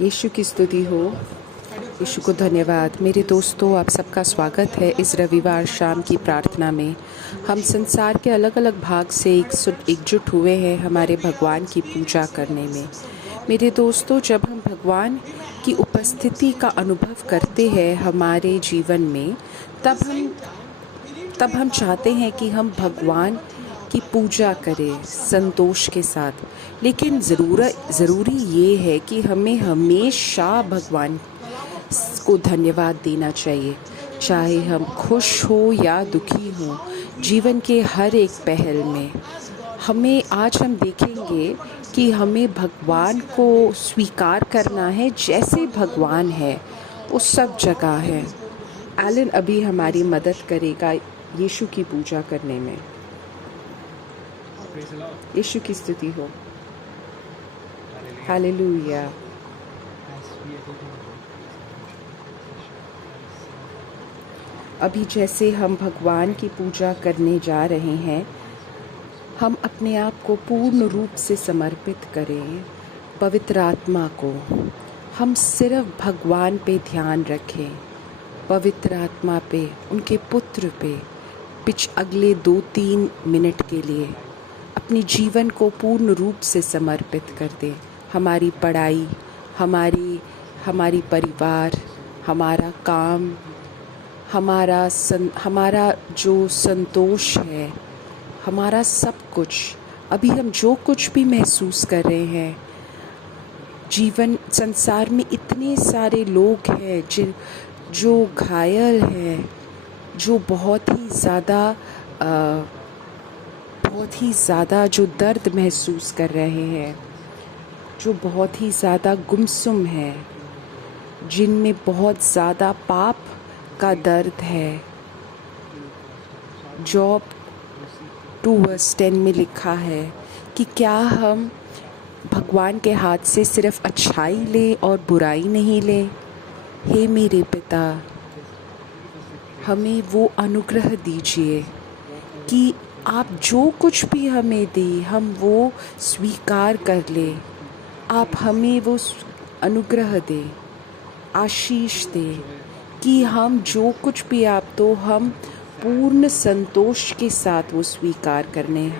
यीशु की स्तुति हो। यीशु को धन्यवाद। मेरे दोस्तों, आप सबका स्वागत है इस रविवार शाम की प्रार्थना में। हम संसार के अलग अलग भाग से एकजुट हुए हैं हमारे भगवान की पूजा करने में। मेरे दोस्तों, जब हम भगवान की उपस्थिति का अनुभव करते हैं हमारे जीवन में, तब हम चाहते हैं कि हम भगवान की पूजा करें संतोष के साथ। लेकिन ज़रूरी ये है कि हमें हमेशा भगवान को धन्यवाद देना चाहिए, चाहे हम खुश हो या दुखी हो। जीवन के हर एक पहल में आज हम देखेंगे कि हमें भगवान को स्वीकार करना है जैसे भगवान है, उस सब जगह है। एलन अभी हमारी मदद करेगा यीशु की पूजा करने में। यीशु की स्तुति हो। हालेलुया। अभी जैसे हम भगवान की पूजा करने जा रहे हैं, हम अपने आप को पूर्ण रूप से समर्पित करें पवित्र आत्मा को। हम सिर्फ भगवान पे ध्यान रखें, पवित्र आत्मा पे, उनके पुत्र पे अगले 2-3 मिनट के लिए अपने जीवन को पूर्ण रूप से समर्पित कर दें। हमारी पढ़ाई, हमारी परिवार, हमारा काम, हमारा जो संतोष है, हमारा सब कुछ, अभी हम जो कुछ भी महसूस कर रहे हैं, संसार में इतने सारे लोग हैं जो घायल हैं, जो बहुत ही ज़्यादा जो दर्द महसूस कर रहे हैं, जो बहुत ही ज़्यादा गुमसुम है, जिनमें बहुत ज़्यादा पाप का दर्द है। जॉब 2:10 में लिखा है कि क्या हम भगवान के हाथ से सिर्फ अच्छाई लें और बुराई नहीं लें। हे मेरे पिता, हमें वो अनुग्रह दीजिए कि आप जो कुछ भी हमें दें, हम वो स्वीकार कर लें। आप हमें वो अनुग्रह दें, आशीष दें कि हम जो कुछ भी आप दो, हम पूर्ण संतोष के साथ वो स्वीकार करने,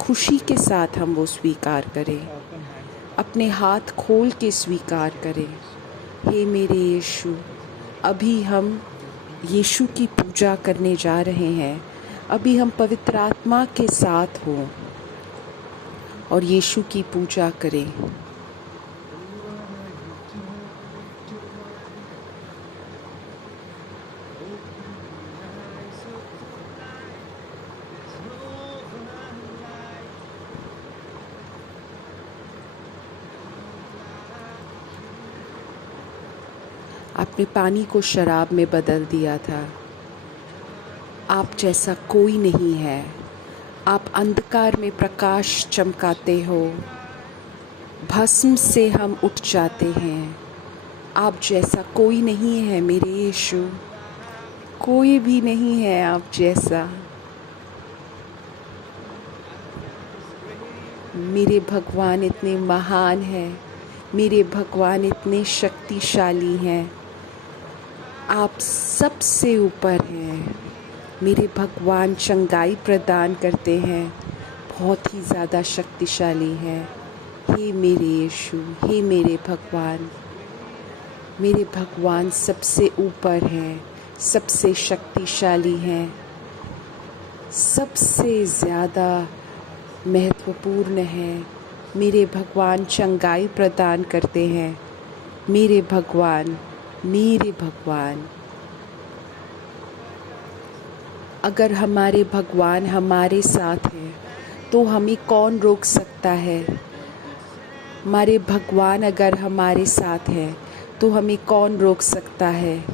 खुशी के साथ हम वो स्वीकार करें, अपने हाथ खोल के स्वीकार करें। हे मेरे यीशु, अभी हम यीशु की पूजा करने जा रहे हैं। अभी हम पवित्र आत्मा के साथ हों और यीशु की पूजा करें। आपने पानी को शराब में बदल दिया था। आप जैसा कोई नहीं है। आप अंधकार में प्रकाश चमकाते हो। भस्म से हम उठ जाते हैं। आप जैसा कोई नहीं है मेरे यीशु, कोई भी नहीं है आप जैसा। मेरे भगवान इतने महान हैं, मेरे भगवान इतने शक्तिशाली हैं। आप सबसे ऊपर हैं। मेरे भगवान चंगाई प्रदान करते हैं, बहुत ही ज़्यादा शक्तिशाली हैं। हे मेरे यीशु, हे मेरे भगवान सबसे ऊपर हैं, सबसे शक्तिशाली हैं, सबसे ज़्यादा महत्वपूर्ण हैं। मेरे भगवान चंगाई प्रदान करते हैं। मेरे भगवान अगर हमारे भगवान हमारे साथ हैं तो हमें कौन रोक सकता है। हमारे भगवान अगर हमारे साथ हैं तो हमें कौन रोक सकता है।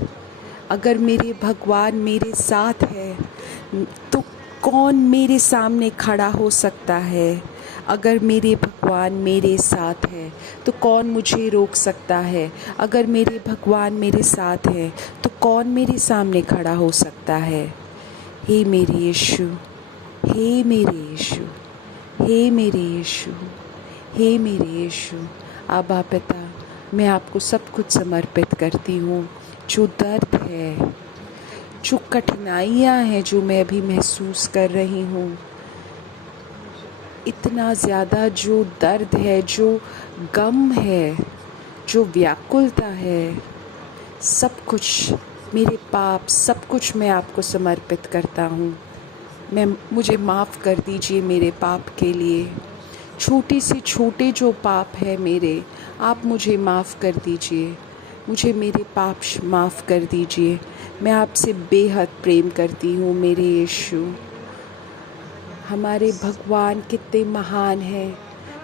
अगर मेरे भगवान मेरे साथ है तो कौन मेरे सामने खड़ा हो सकता है। अगर मेरे भगवान मेरे साथ है तो कौन मुझे रोक सकता है। अगर मेरे भगवान मेरे साथ है तो कौन मेरे सामने खड़ा हो सकता है। हे मेरे यीशु, हे मेरे यीशु, हे मेरे यीशु, हे मेरे यीशु। आबा पिता, मैं आपको सब कुछ समर्पित करती हूँ। जो दर्द है, जो कठिनाइयाँ हैं जो मैं अभी महसूस कर रही हूँ, इतना ज़्यादा जो दर्द है, जो गम है, जो व्याकुलता है, सब कुछ मेरे पाप, सब कुछ मैं आपको समर्पित करता हूँ। मुझे माफ़ कर दीजिए मेरे पाप के लिए। छोटे से छोटे जो पाप है मेरे, आप मुझे माफ़ कर दीजिए। मुझे मेरे पाप माफ़ कर दीजिए। मैं आपसे बेहद प्रेम करती हूँ मेरे यीशु। हमारे भगवान कितने महान हैं,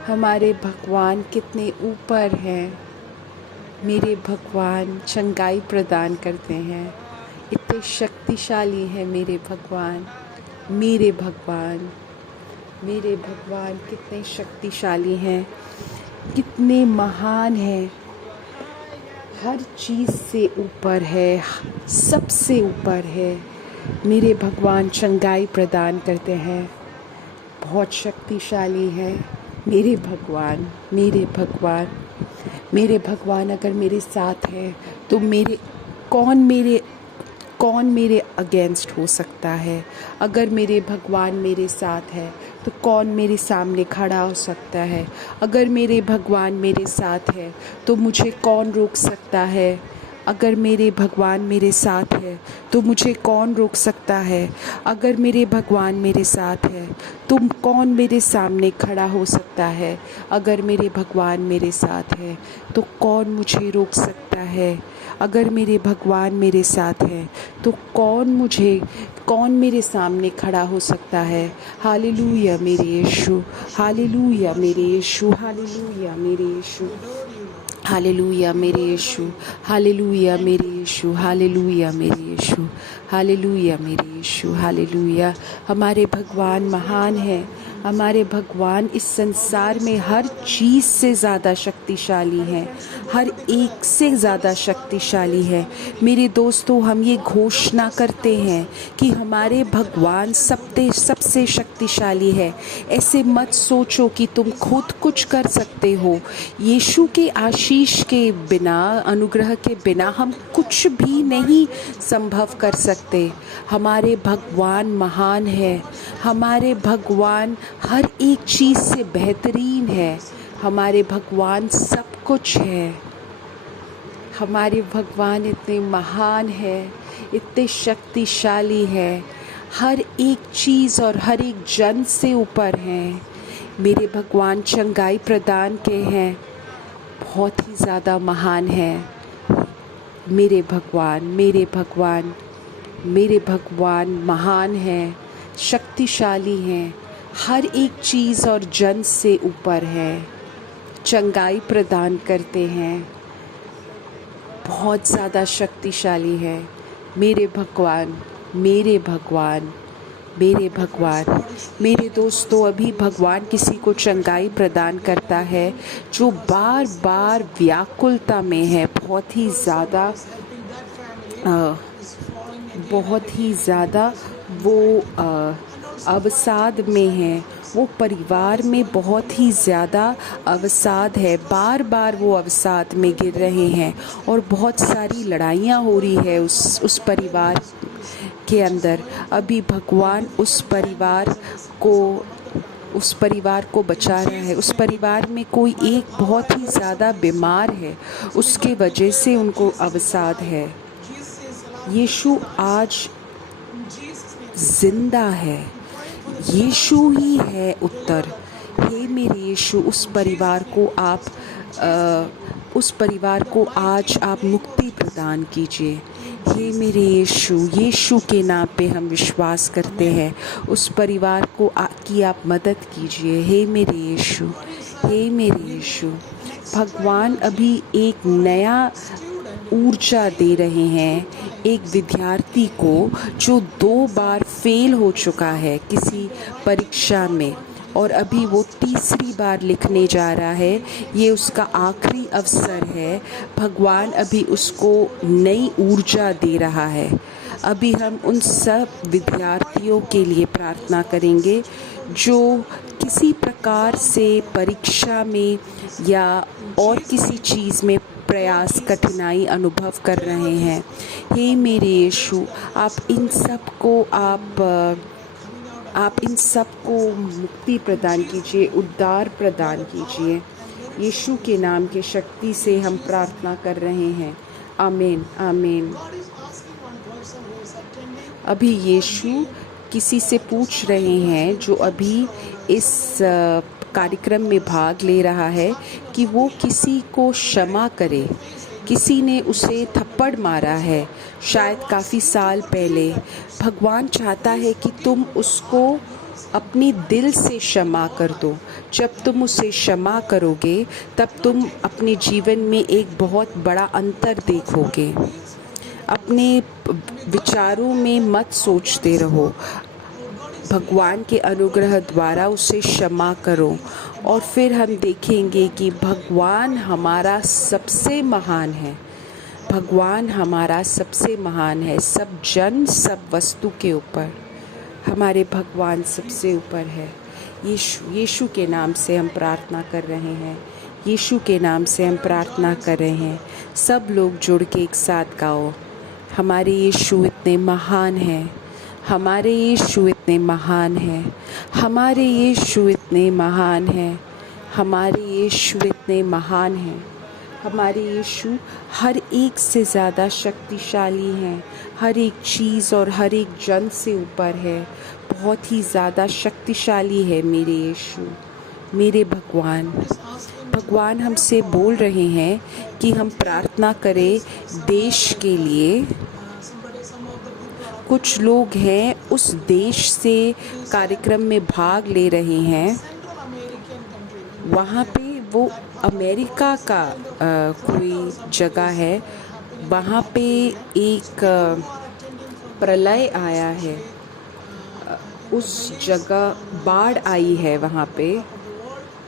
हमारे भगवान कितने ऊपर हैं। मेरे भगवान चंगाई प्रदान करते हैं, इतने शक्तिशाली हैं मेरे भगवान। मेरे भगवान, मेरे भगवान कितने शक्तिशाली हैं, कितने महान हैं, हर चीज़ से ऊपर है, सबसे ऊपर है। मेरे भगवान चंगाई प्रदान करते हैं, बहुत शक्तिशाली है मेरे भगवान। मेरे भगवान, मेरे भगवान अगर मेरे साथ है तो कौन मेरे अगेंस्ट हो सकता है। अगर मेरे भगवान मेरे साथ है तो कौन मेरे सामने खड़ा हो सकता है। अगर मेरे भगवान मेरे साथ है तो मुझे कौन रोक सकता है। अगर मेरे भगवान मेरे साथ है तो मुझे कौन रोक सकता है। अगर मेरे भगवान मेरे साथ है तो कौन मेरे सामने खड़ा हो सकता है। अगर मेरे भगवान मेरे साथ है तो कौन मुझे रोक सकता है। अगर मेरे भगवान मेरे साथ है तो कौन मेरे सामने खड़ा हो सकता है। हालेलुया मेरे यीशु, हालेलुया मेरे यीशु, हालेलुया मेरे यीशु, हालेलुया मेरे यीशु, हालेलुया मेरे यीशु, हालेलुया मेरे यीशु, हालेलुया मेरे यीशु, हालेलुया। हमारे भगवान महान हैं। हमारे भगवान इस संसार में हर चीज़ से ज़्यादा शक्तिशाली हैं, हर एक से ज़्यादा शक्तिशाली है। मेरे दोस्तों, हम ये घोषणा करते हैं कि हमारे भगवान सबसे शक्तिशाली है। ऐसे मत सोचो कि तुम खुद कुछ कर सकते हो। यीशु के आशीष के बिना, अनुग्रह के बिना हम कुछ भी नहीं संभव कर सकते। हमारे भगवान महान है। हमारे भगवान हर एक चीज़ से बेहतरीन है। हमारे भगवान सब कुछ है। हमारे भगवान इतने महान है, इतने शक्तिशाली है, हर एक चीज़ और हर एक जन से ऊपर हैं। मेरे भगवान चंगाई प्रदान के हैं, बहुत ही ज़्यादा महान है। मेरे भगवान, मेरे भगवान, मेरे भगवान महान हैं, शक्तिशाली हैं, हर एक चीज़ और जन से ऊपर है, चंगाई प्रदान करते हैं, बहुत ज़्यादा शक्तिशाली है। मेरे भगवान, मेरे भगवान, मेरे भगवान। मेरे दोस्तों, अभी भगवान किसी को चंगाई प्रदान करता है जो बार बार व्याकुलता में है, बहुत ही ज़्यादा वो अवसाद में है। वो परिवार में बहुत ही ज़्यादा अवसाद है, बार बार वो अवसाद में गिर रहे हैं और बहुत सारी लड़ाइयाँ हो रही है उस परिवार के अंदर। अभी भगवान उस परिवार को बचा रहा है। उस परिवार में कोई एक बहुत ही ज़्यादा बीमार है, उसके वजह से उनको अवसाद है। यीशु आज जिंदा है। यीशु ही है उत्तर। हे मेरे यीशु, उस परिवार को आज आप मुक्ति प्रदान कीजिए। हे मेरे यीशु के नाम पे हम विश्वास करते हैं। उस परिवार को की आप मदद कीजिए। हे मेरे यीशु, हे मेरे यीशु। भगवान अभी एक नया ऊर्जा दे रहे हैं एक विद्यार्थी को जो 2 बार फेल हो चुका है किसी परीक्षा में और अभी वो तीसरी बार लिखने जा रहा है। ये उसका आखिरी अवसर है। भगवान अभी उसको नई ऊर्जा दे रहा है। अभी हम उन सब विद्यार्थियों के लिए प्रार्थना करेंगे जो किसी प्रकार से परीक्षा में या और किसी चीज़ में प्रयास कठिनाई अनुभव कर रहे हैं। हे मेरे यीशु, आप इन सब को मुक्ति प्रदान कीजिए, उद्धार प्रदान कीजिए। यीशु के नाम की शक्ति से हम प्रार्थना कर रहे हैं। आमीन, आमीन। अभी यीशु किसी से पूछ रहे हैं जो अभी इस कार्यक्रम में भाग ले रहा है कि वो किसी को क्षमा करे। किसी ने उसे थप्पड़ मारा है, शायद काफ़ी साल पहले। भगवान चाहता है कि तुम उसको अपनी दिल से क्षमा कर दो। जब तुम उसे क्षमा करोगे तब तुम अपने जीवन में एक बहुत बड़ा अंतर देखोगे। अपने विचारों में मत सोचते रहो, भगवान के अनुग्रह द्वारा उसे क्षमा करो और फिर हम देखेंगे कि भगवान हमारा सबसे महान है। भगवान हमारा सबसे महान है। सब जन, सब वस्तु के ऊपर हमारे भगवान सबसे ऊपर है। यीशु के नाम से हम प्रार्थना कर रहे हैं। यीशु के नाम से हम प्रार्थना कर रहे हैं। सब लोग जुड़ के एक साथ गाओ, हमारे यीशु इतने महान हैं, हमारे यीशु इतने महान हैं, हमारे यीशु इतने महान हैं, हमारे यीशु इतने महान हैं। हमारे यीशु हर एक से ज़्यादा शक्तिशाली हैं, हर एक चीज़ और हर एक जन से ऊपर है। बहुत ही ज़्यादा शक्तिशाली है मेरे यीशु, मेरे भगवान। भगवान हमसे बोल रहे हैं कि हम प्रार्थना करें देश के लिए। कुछ लोग हैं उस देश से कार्यक्रम में भाग ले रहे हैं। वहाँ पे वो अमेरिका का कोई जगह है, वहाँ पे एक प्रलय आया है। उस जगह बाढ़ आई है वहाँ पे,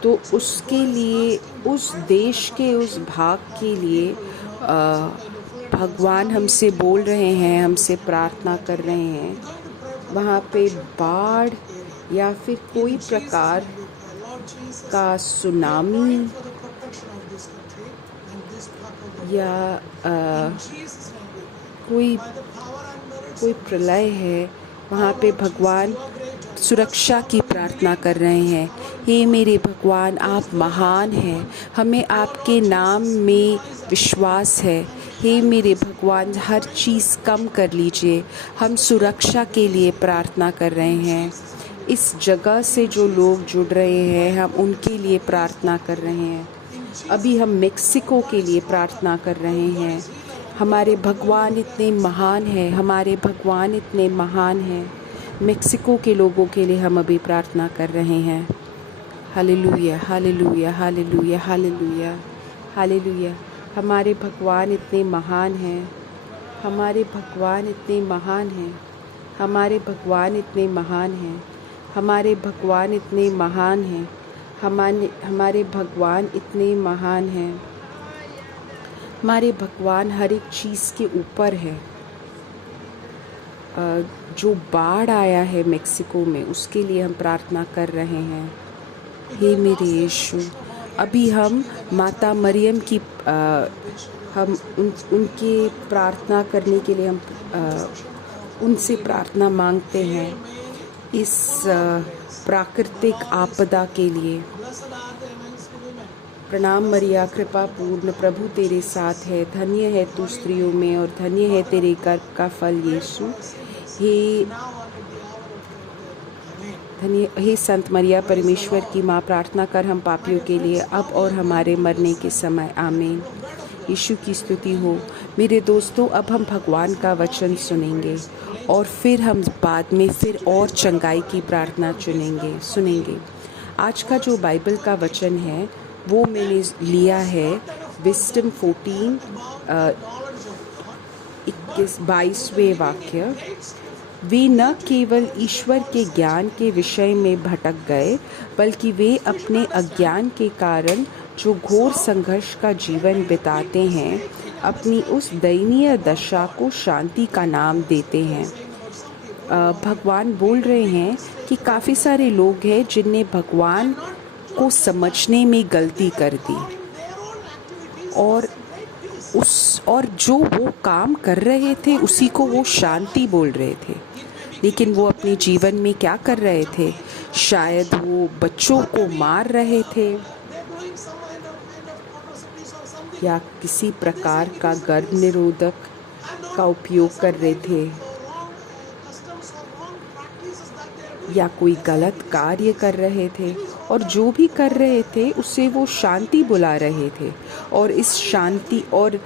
तो उसके लिए, उस देश के उस भाग के लिए भगवान हमसे बोल रहे हैं, हमसे प्रार्थना कर रहे हैं। वहाँ पे बाढ़ या फिर कोई प्रकार का सुनामी या कोई प्रलय है, वहाँ पे भगवान सुरक्षा की प्रार्थना कर रहे हैं। हे मेरे भगवान, आप महान हैं, हमें आपके नाम में विश्वास है। हे मेरे भगवान, हर चीज़ कम कर लीजिए। हम सुरक्षा के लिए प्रार्थना कर रहे हैं। इस जगह से जो लोग जुड़ रहे हैं, हम उनके लिए प्रार्थना कर रहे हैं। अभी हम मेक्सिको के लिए प्रार्थना कर रहे हैं। हमारे भगवान इतने महान हैं, हमारे भगवान इतने महान हैं। मेक्सिको के लोगों के लिए हम अभी प्रार्थना कर रहे हैं। Hallelujah, hallelujah, hallelujah, hallelujah, hallelujah. हमारे भगवान इतने महान हैं, हमारे भगवान इतने महान हैं, हमारे भगवान इतने महान हैं, हमारे भगवान इतने महान हैं, हमारे भगवान इतने महान हैं। हमारे भगवान हर एक चीज़ के ऊपर है। जो बाढ़ आया है मेक्सिको में, उसके लिए हम प्रार्थना कर रहे हैं। हे मेरे यीशु, अभी हम माता मरियम की हम उनके प्रार्थना करने के लिए हम उनसे प्रार्थना मांगते हैं इस प्राकृतिक आपदा के लिए। प्रणाम मरिया, कृपा पूर्ण, प्रभु तेरे साथ है, धन्य है तू स्त्रियों में और धन्य है तेरे गर्भ का फल यीशु। हे संत मरिया, परमेश्वर की माँ, प्रार्थना कर हम पापियों के लिए अब और हमारे मरने के समय। आमीन। यीशु की स्तुति हो। मेरे दोस्तों, अब हम भगवान का वचन सुनेंगे और फिर हम बाद में फिर और चंगाई की प्रार्थना सुनेंगे। आज का जो बाइबल का वचन है वो मैंने लिया है विस्डम 14 22वें वाक्य। वे न केवल ईश्वर के ज्ञान के विषय में भटक गए, बल्कि वे अपने अज्ञान के कारण जो घोर संघर्ष का जीवन बिताते हैं, अपनी उस दयनीय दशा को शांति का नाम देते हैं। भगवान बोल रहे हैं कि काफ़ी सारे लोग हैं जिनने भगवान को समझने में गलती कर दी और उस और जो वो काम कर रहे थे उसी को वो शांति बोल रहे थे, लेकिन वो अपने जीवन में क्या कर रहे थे? शायद वो बच्चों को मार रहे थे या किसी प्रकार का गर्भ निरोधक का उपयोग कर रहे थे या कोई गलत कार्य कर रहे थे, और जो भी कर रहे थे उसे वो शांति बुला रहे थे। और इस शांति और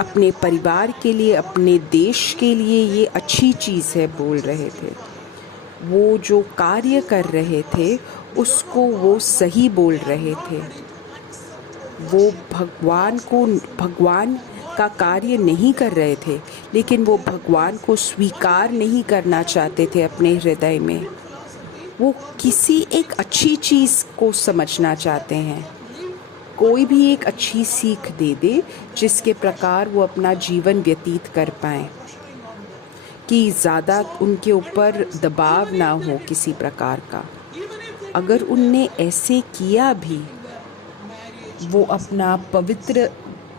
अपने परिवार के लिए, अपने देश के लिए ये अच्छी चीज़ है बोल रहे थे। वो जो कार्य कर रहे थे उसको वो सही बोल रहे थे। वो भगवान का कार्य नहीं कर रहे थे, लेकिन वो भगवान को स्वीकार नहीं करना चाहते थे अपने हृदय में। वो किसी एक अच्छी चीज़ को समझना चाहते हैं, कोई भी एक अच्छी सीख दे दे जिसके प्रकार वो अपना जीवन व्यतीत कर पाएँ, कि ज़्यादा उनके ऊपर दबाव ना हो किसी प्रकार का। अगर उनने ऐसे किया भी, वो अपना पवित्र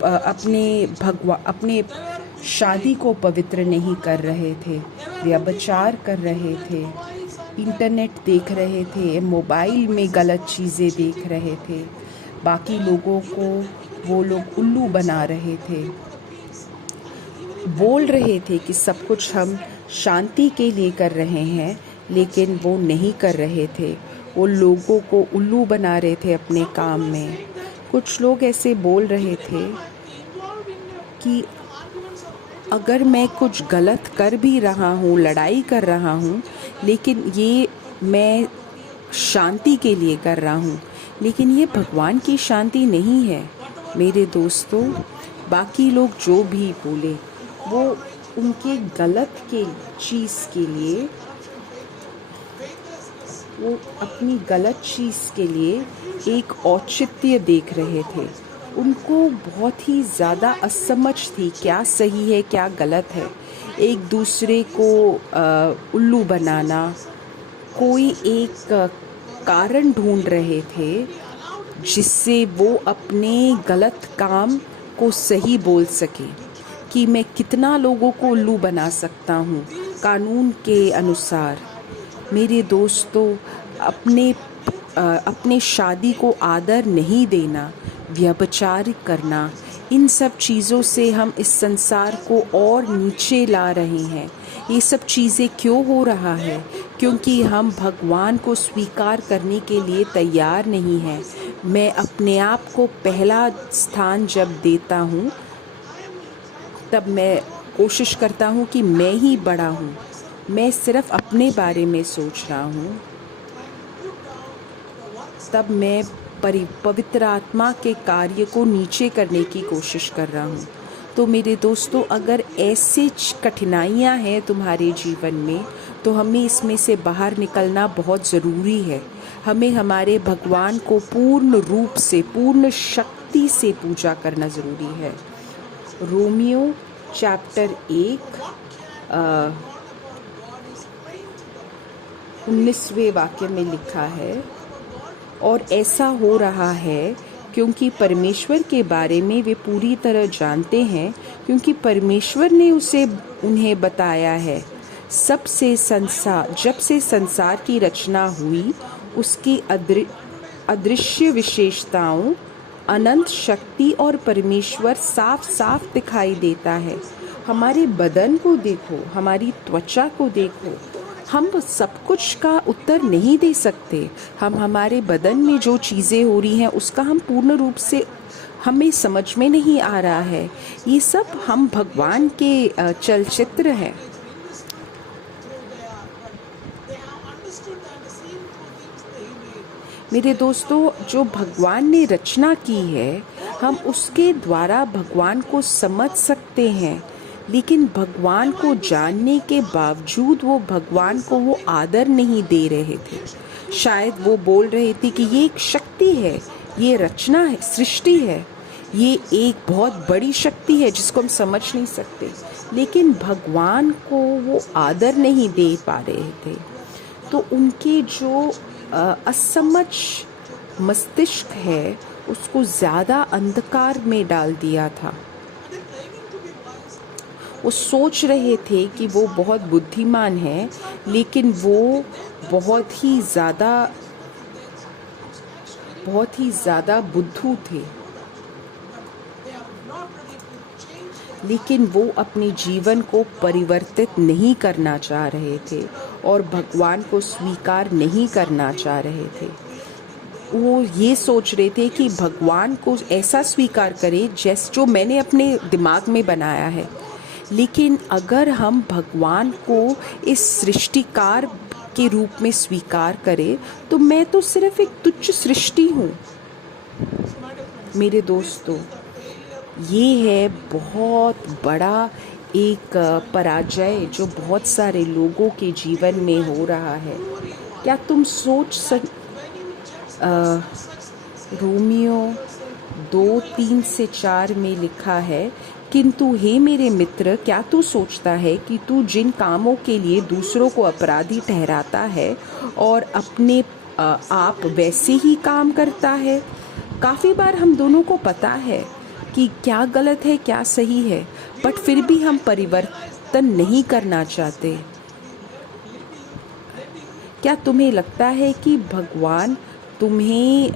अपने शादी को पवित्र नहीं कर रहे थे, व्यभिचार कर रहे थे, इंटरनेट देख रहे थे, मोबाइल में गलत चीज़ें देख रहे थे, बाकी लोगों को वो लोग उल्लू बना रहे थे, बोल रहे थे कि सब कुछ हम शांति के लिए कर रहे हैं, लेकिन वो नहीं कर रहे थे। वो लोगों को उल्लू बना रहे थे अपने काम में। कुछ लोग ऐसे बोल रहे थे कि अगर मैं कुछ गलत कर भी रहा हूँ, लड़ाई कर रहा हूँ, लेकिन ये मैं शांति के लिए कर रहा हूँ, लेकिन ये भगवान की शांति नहीं है। मेरे दोस्तों, बाकी लोग जो भी बोले वो उनके गलत के चीज़ के लिए, वो अपनी गलत चीज़ के लिए एक औचित्य देख रहे थे। उनको बहुत ही ज़्यादा असमझ थी, क्या सही है क्या गलत है। एक दूसरे को उल्लू बनाना, कोई एक कारण ढूंढ रहे थे जिससे वो अपने गलत काम को सही बोल सके, कि मैं कितना लोगों को उल्लू बना सकता हूँ कानून के अनुसार। मेरे दोस्तों, अपने शादी को आदर नहीं देना, व्यभिचार करना, इन सब चीज़ों से हम इस संसार को और नीचे ला रहे हैं। ये सब चीज़ें क्यों हो रहा है? क्योंकि हम भगवान को स्वीकार करने के लिए तैयार नहीं हैं। मैं अपने आप को पहला स्थान जब देता हूँ, तब मैं कोशिश करता हूँ कि मैं ही बड़ा हूँ, मैं सिर्फ अपने बारे में सोच रहा हूँ, तब मैं पवित्र आत्मा के कार्य को नीचे करने की कोशिश कर रहा हूँ। तो मेरे दोस्तों, अगर ऐसी कठिनाइयाँ हैं तुम्हारे जीवन में, तो हमें इसमें से बाहर निकलना बहुत ज़रूरी है। हमें हमारे भगवान को पूर्ण रूप से, पूर्ण शक्ति से पूजा करना ज़रूरी है। रोमियो चैप्टर 1 19वें वाक्य में लिखा है, और ऐसा हो रहा है क्योंकि परमेश्वर के बारे में वे पूरी तरह जानते हैं, क्योंकि परमेश्वर ने उन्हें बताया है। जब से संसार की रचना हुई, उसकी अदृश्य विशेषताओं, अनंत शक्ति और परमेश्वर साफ साफ दिखाई देता है। हमारे बदन को देखो, हमारी त्वचा को देखो, हम सब कुछ का उत्तर नहीं दे सकते। हम हमारे बदन में जो चीज़ें हो रही हैं उसका हम पूर्ण रूप से हमें समझ में नहीं आ रहा है। ये सब हम भगवान के चलचित्र हैं। मेरे दोस्तों, जो भगवान ने रचना की है, हम उसके द्वारा भगवान को समझ सकते हैं, लेकिन भगवान को जानने के बावजूद वो भगवान को वो आदर नहीं दे रहे थे। शायद वो बोल रहे थे कि ये एक शक्ति है, ये रचना है, सृष्टि है, ये एक बहुत बड़ी शक्ति है जिसको हम समझ नहीं सकते, लेकिन भगवान को वो आदर नहीं दे पा रहे थे। तो उनके जो असमझ मस्तिष्क है, उसको ज़्यादा अंधकार में डाल दिया था। वो सोच रहे थे कि वो बहुत बुद्धिमान है, लेकिन वो बहुत ही ज़्यादा बुद्धू थे। लेकिन वो अपने जीवन को परिवर्तित नहीं करना चाह रहे थे और भगवान को स्वीकार नहीं करना चाह रहे थे। वो ये सोच रहे थे कि भगवान को ऐसा स्वीकार करें जैसे जो मैंने अपने दिमाग में बनाया है। लेकिन अगर हम भगवान को इस सृष्टिकार के रूप में स्वीकार करें तो मैं तो सिर्फ एक तुच्छ सृष्टि हूँ। मेरे दोस्तों, ये है बहुत बड़ा एक पराजय जो बहुत सारे लोगों के जीवन में हो रहा है। क्या तुम रोमियो 2:3-4 में लिखा है, किंतु हे मेरे मित्र, क्या तू सोचता है कि तू जिन कामों के लिए दूसरों को अपराधी ठहराता है और अपने आप वैसे ही काम करता है? काफ़ी बार हम दोनों को पता है कि क्या गलत है क्या सही है, बट फिर भी हम परिवर्तन नहीं करना चाहते। क्या तुम्हें लगता है कि भगवान तुम्हें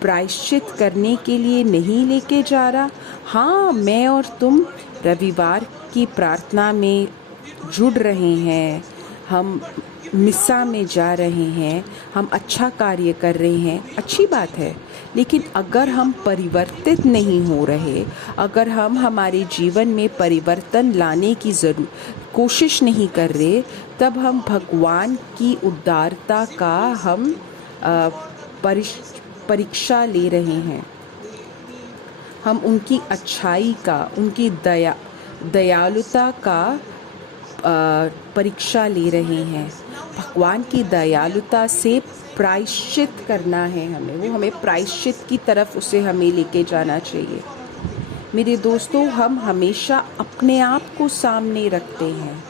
प्रायश्चित करने के लिए नहीं लेके जा रहा? हाँ, मैं और तुम रविवार की प्रार्थना में जुड़ रहे हैं, हम मिसा में जा रहे हैं, हम अच्छा कार्य कर रहे हैं, अच्छी बात है। लेकिन अगर हम परिवर्तित नहीं हो रहे, अगर हम हमारे जीवन में परिवर्तन लाने की कोशिश नहीं कर रहे, तब हम भगवान की उदारता का हम परीक्षा ले रहे हैं। हम उनकी अच्छाई का, उनकी दयालुता का परीक्षा ले रहे हैं। भगवान की दयालुता से प्रायश्चित करना है हमें, वो हमें प्रायश्चित की तरफ उसे हमें लेके जाना चाहिए। मेरे दोस्तों, हम हमेशा अपने आप को सामने रखते हैं,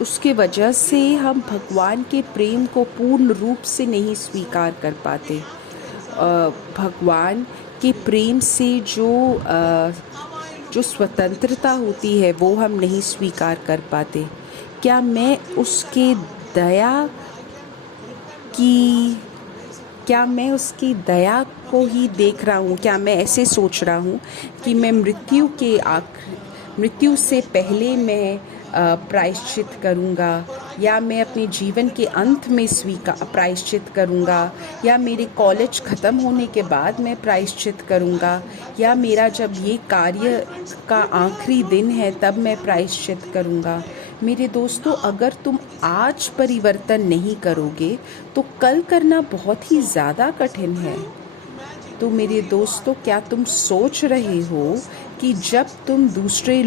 उसके वजह से हम भगवान के प्रेम को पूर्ण रूप से नहीं स्वीकार कर पाते। भगवान के प्रेम से जो स्वतंत्रता होती है वो हम नहीं स्वीकार कर पाते। क्या मैं उसके दया को ही देख रहा हूँ? क्या मैं ऐसे सोच रहा हूँ कि मैं मृत्यु से पहले मैं प्रायश्चित करूँगा, या मैं अपने जीवन के अंत में प्रायश्चित करूँगा, या मेरे कॉलेज ख़त्म होने के बाद मैं प्रायश्चित करूँगा, या मेरा जब ये कार्य का आखिरी दिन है तब मैं प्रायश्चित करूँगा। मेरे दोस्तों, अगर तुम आज परिवर्तन नहीं करोगे तो कल करना बहुत ही ज़्यादा कठिन है। तो मेरे दोस्तों, क्या तुम सोच रहे हो कि जब तुम दूसरे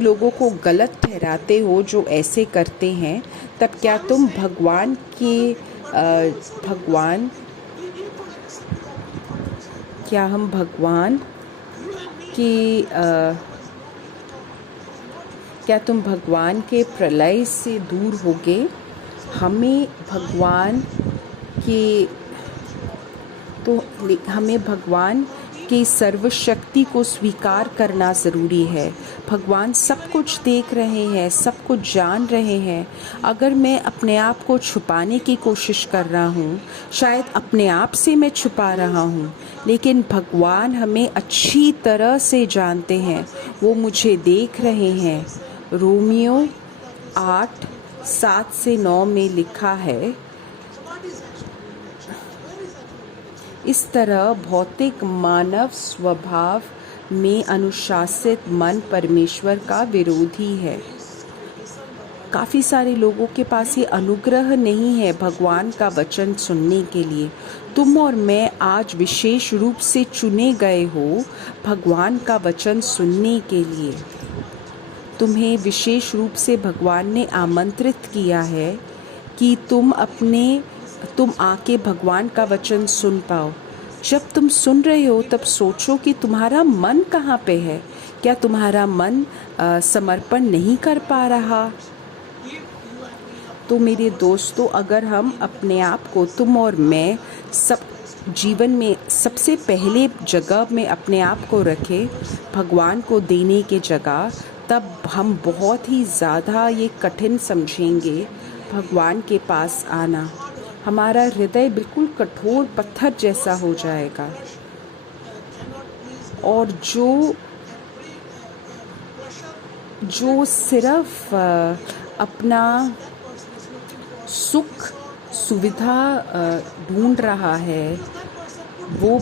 लोगों को गलत ठहराते हो जो ऐसे करते हैं, तब क्या तुम क्या तुम भगवान के प्रलय से दूर होगे? हमें भगवान के सर्वशक्ति को स्वीकार करना ज़रूरी है। भगवान सब कुछ देख रहे हैं, सब कुछ जान रहे हैं। अगर मैं अपने आप को छुपाने की कोशिश कर रहा हूँ, शायद अपने आप से मैं छुपा रहा हूँ, लेकिन भगवान हमें अच्छी तरह से जानते हैं, वो मुझे देख रहे हैं। रोमियो 8:7-9 में लिखा है, इस तरह भौतिक मानव स्वभाव में अनुशासित मन परमेश्वर का विरोधी है। काफ़ी सारे लोगों के पास ये अनुग्रह नहीं है भगवान का वचन सुनने के लिए। तुम और मैं आज विशेष रूप से चुने गए हो भगवान का वचन सुनने के लिए। तुम्हें विशेष रूप से भगवान ने आमंत्रित किया है कि तुम आके भगवान का वचन सुन पाओ। जब तुम सुन रहे हो तब सोचो कि तुम्हारा मन कहाँ पे है। क्या तुम्हारा मन समर्पण नहीं कर पा रहा? तो मेरे दोस्तों, अगर हम अपने आप को, तुम और मैं, जीवन में सबसे पहले जगह में अपने आप को रखें, भगवान को देने के जगह, तब हम बहुत ही ज़्यादा ये कठिन समझेंगे भगवान के पास आना। हमारा हृदय बिल्कुल कठोर पत्थर जैसा हो जाएगा, और जो जो सिर्फ अपना सुख सुविधा ढूंढ रहा है, वो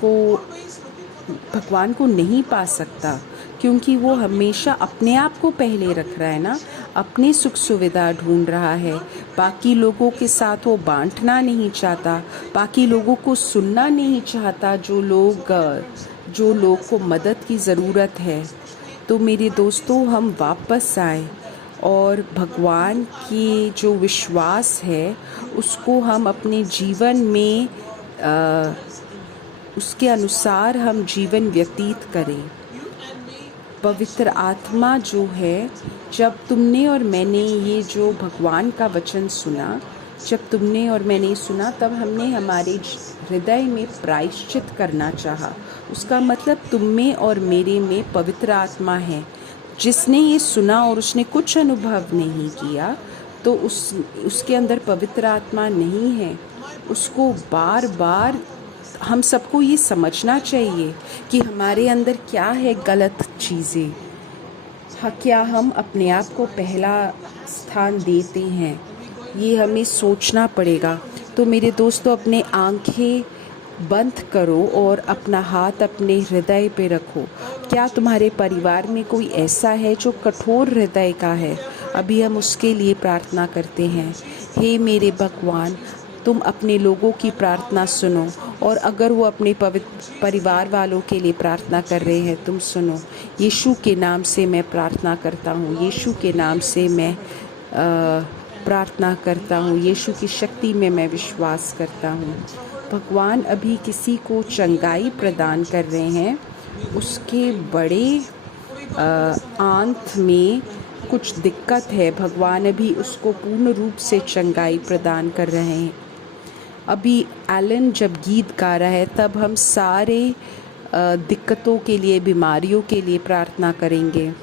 को भगवान को नहीं पा सकता, क्योंकि वो हमेशा अपने आप को पहले रख रहा है ना, अपनी सुख सुविधा ढूंढ रहा है। बाकी लोगों के साथ वो बांटना नहीं चाहता, बाकी लोगों को सुनना नहीं चाहता, जो लोग को मदद की ज़रूरत है। तो मेरे दोस्तों, हम वापस आए और भगवान की जो विश्वास है उसको हम अपने जीवन में उसके अनुसार हम जीवन व्यतीत करें। पवित्र आत्मा जो है, जब तुमने और मैंने ये जो भगवान का वचन सुना, जब तुमने और मैंने सुना, तब हमने हमारे हृदय में प्रायश्चित करना चाहा। उसका मतलब तुम में और मेरे में पवित्र आत्मा है। जिसने ये सुना और उसने कुछ अनुभव नहीं किया, तो उसके अंदर पवित्र आत्मा नहीं है। उसको बार बार हम सबको ये समझना चाहिए कि हमारे अंदर क्या है गलत चीज़ें। हाँ, क्या हम अपने आप को पहला स्थान देते हैं, ये हमें सोचना पड़ेगा। तो मेरे दोस्तों, अपने आंखें बंद करो और अपना हाथ अपने हृदय पे रखो। क्या तुम्हारे परिवार में कोई ऐसा है जो कठोर हृदय का है? अभी हम उसके लिए प्रार्थना करते हैं। हे मेरे भगवान, तुम अपने लोगों की प्रार्थना सुनो, और अगर वो अपने पवित्र परिवार वालों के लिए प्रार्थना कर रहे हैं, तुम सुनो। यीशु के नाम से मैं प्रार्थना करता हूँ, यीशु के नाम से मैं प्रार्थना करता हूँ, यीशु की शक्ति में मैं विश्वास करता हूँ। भगवान अभी किसी को चंगाई प्रदान कर रहे हैं, उसके बड़े आंत में कुछ दिक्कत है, भगवान अभी उसको पूर्ण रूप से चंगाई प्रदान कर रहे हैं। अभी एलन जब गीत गा रहा है, तब हम सारे दिक्कतों के लिए, बीमारियों के लिए प्रार्थना करेंगे।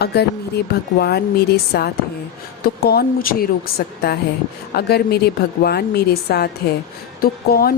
अगर मेरे भगवान मेरे साथ हैं तो कौन मुझे रोक सकता है? अगर मेरे भगवान मेरे साथ है तो कौन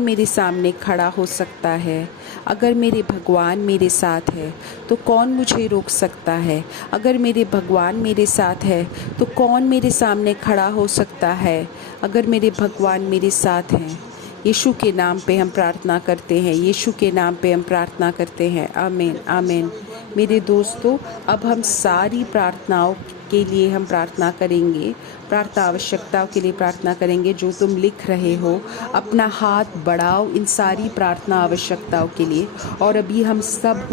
मेरे सामने खड़ा हो सकता है? अगर मेरे भगवान मेरे साथ है तो कौन मुझे रोक सकता है? अगर मेरे भगवान मेरे साथ है तो कौन मेरे सामने खड़ा हो सकता है? अगर मेरे भगवान मेरे साथ हैं। यीशु के नाम पे हम प्रार्थना करते हैं, यीशु के नाम पे हम प्रार्थना करते हैं। आमीन, आमीन। मेरे दोस्तों, अब हम सारी प्रार्थनाओं के लिए हम प्रार्थना करेंगे, प्रार्थना आवश्यकताओं के लिए प्रार्थना करेंगे। जो तुम लिख रहे हो, अपना हाथ बढ़ाओ इन सारी प्रार्थना आवश्यकताओं के लिए। और अभी हम सब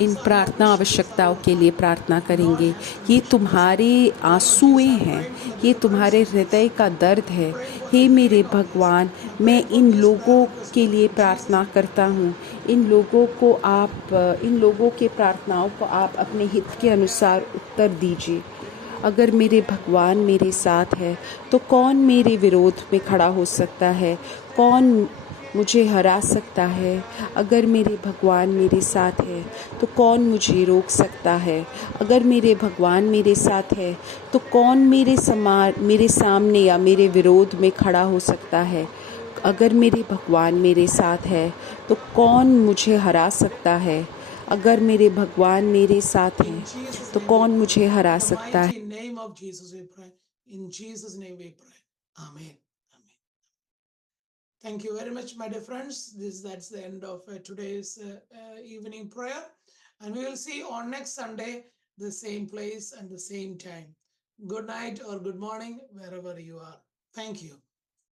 इन प्रार्थना आवश्यकताओं के लिए प्रार्थना करेंगे। ये तुम्हारे आंसुएं हैं, ये तुम्हारे हृदय का दर्द है। हे मेरे भगवान, मैं इन लोगों के लिए प्रार्थना करता हूँ। इन लोगों के प्रार्थनाओं को आप अपने हित के अनुसार उत्तर दीजिए। अगर मेरे भगवान मेरे साथ है तो कौन मेरे विरोध में खड़ा हो सकता है? कौन मुझे हरा सकता है? अगर मेरे भगवान मेरे साथ है तो कौन मुझे रोक सकता है? अगर मेरे भगवान मेरे साथ है तो कौन मेरे सामने या मेरे विरोध में खड़ा हो सकता है? अगर मेरे भगवान मेरे साथ है तो कौन मुझे हरा सकता है? अगर मेरे भगवान मेरे साथ हैं तो कौन मुझे हरा सकता है? Thank you very much, my dear friends. That's the end of today's evening prayer, and we will see on next Sunday, the same place and the same time. Good night or good morning, wherever you are. Thank you.